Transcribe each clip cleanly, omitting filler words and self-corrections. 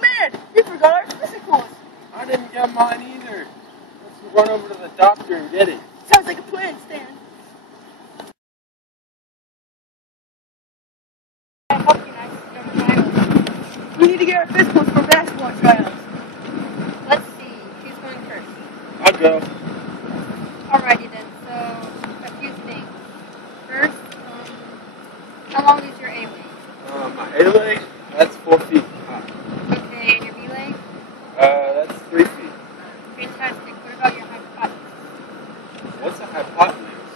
man, you forgot our physicals. I didn't get mine either. Let's run over to the doctor and get it. Sounds like a plan, Stan. I help you guys over finals. We need to get our physicals for basketball tryouts. Let's see, who's going first? I'll go. Alrighty then, so a few things. First, how long is your A leg? My A leg, that's 4 feet high. Okay, and your B leg? That's 3 feet. Fantastic. What about your hypotenuse? What's a hypotenuse?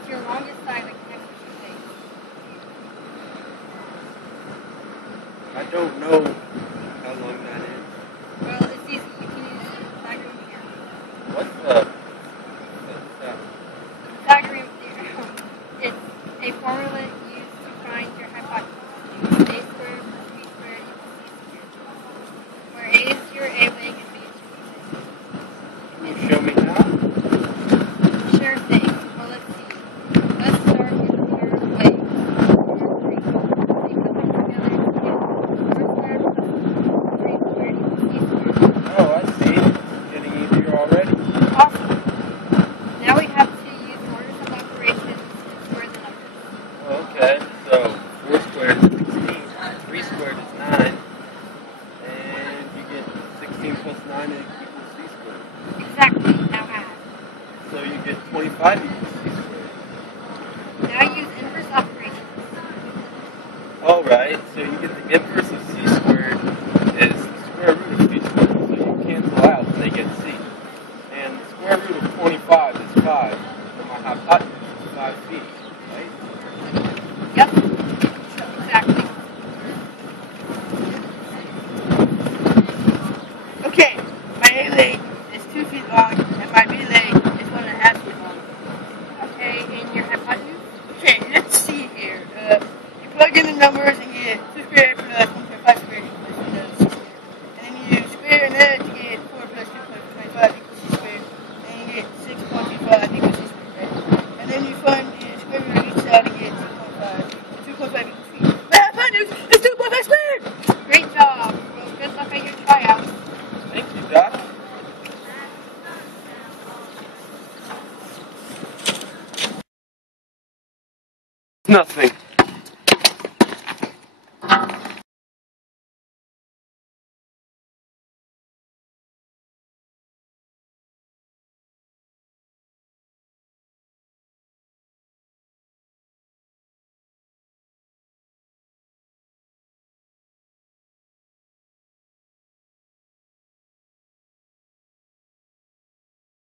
It's your longest side that connects with your face. I don't know how long that is. Well, it's easy. You can use the Pythagorean theorem. What's that? The Pythagorean theorem. It's a formula used to find your hypotenuse. A squared plus B squared equals C squared. Where A is your A leg and B is your B leg. Can you show me how? Sure thing. Well, let's see. Let's start with your legs. Your 3. So you put them together to get 4 squared plus 3 squared equals C squared. Oh, I see. It's getting easier already. Awesome. Now we have to use orders of operations to square the numbers. Okay, so 4 squared is 16, 3 squared is 9, and you get 16 plus 9 equals C squared. Exactly. Now add. So you get 25 equals C squared. Now use inverse operations. Alright, so you get the inverse of C squared is the square root of C squared, so you cancel out and they get C. And the square root of 25 is 5, so my hypotenuse is 5 feet, right? Yep. Exactly. Okay, my A leg is 2 feet long, and my B leg is 1.5 feet long. Okay, and your hypotenuse? Okay, let's see here. You plug in the numbers and you get 2 squared plus 1.5 squared equals 6 squared. And then you square that to get 4 plus 2.25 equals 6 squared. And you get 6.25 equals 6 squared. And then you find the square root of each side and get 2.5. 2.5 equals 3. My hypotenuse is 2.5 squared! Great job. Well, good luck at your tryouts. Thank you, Doc. Nothing.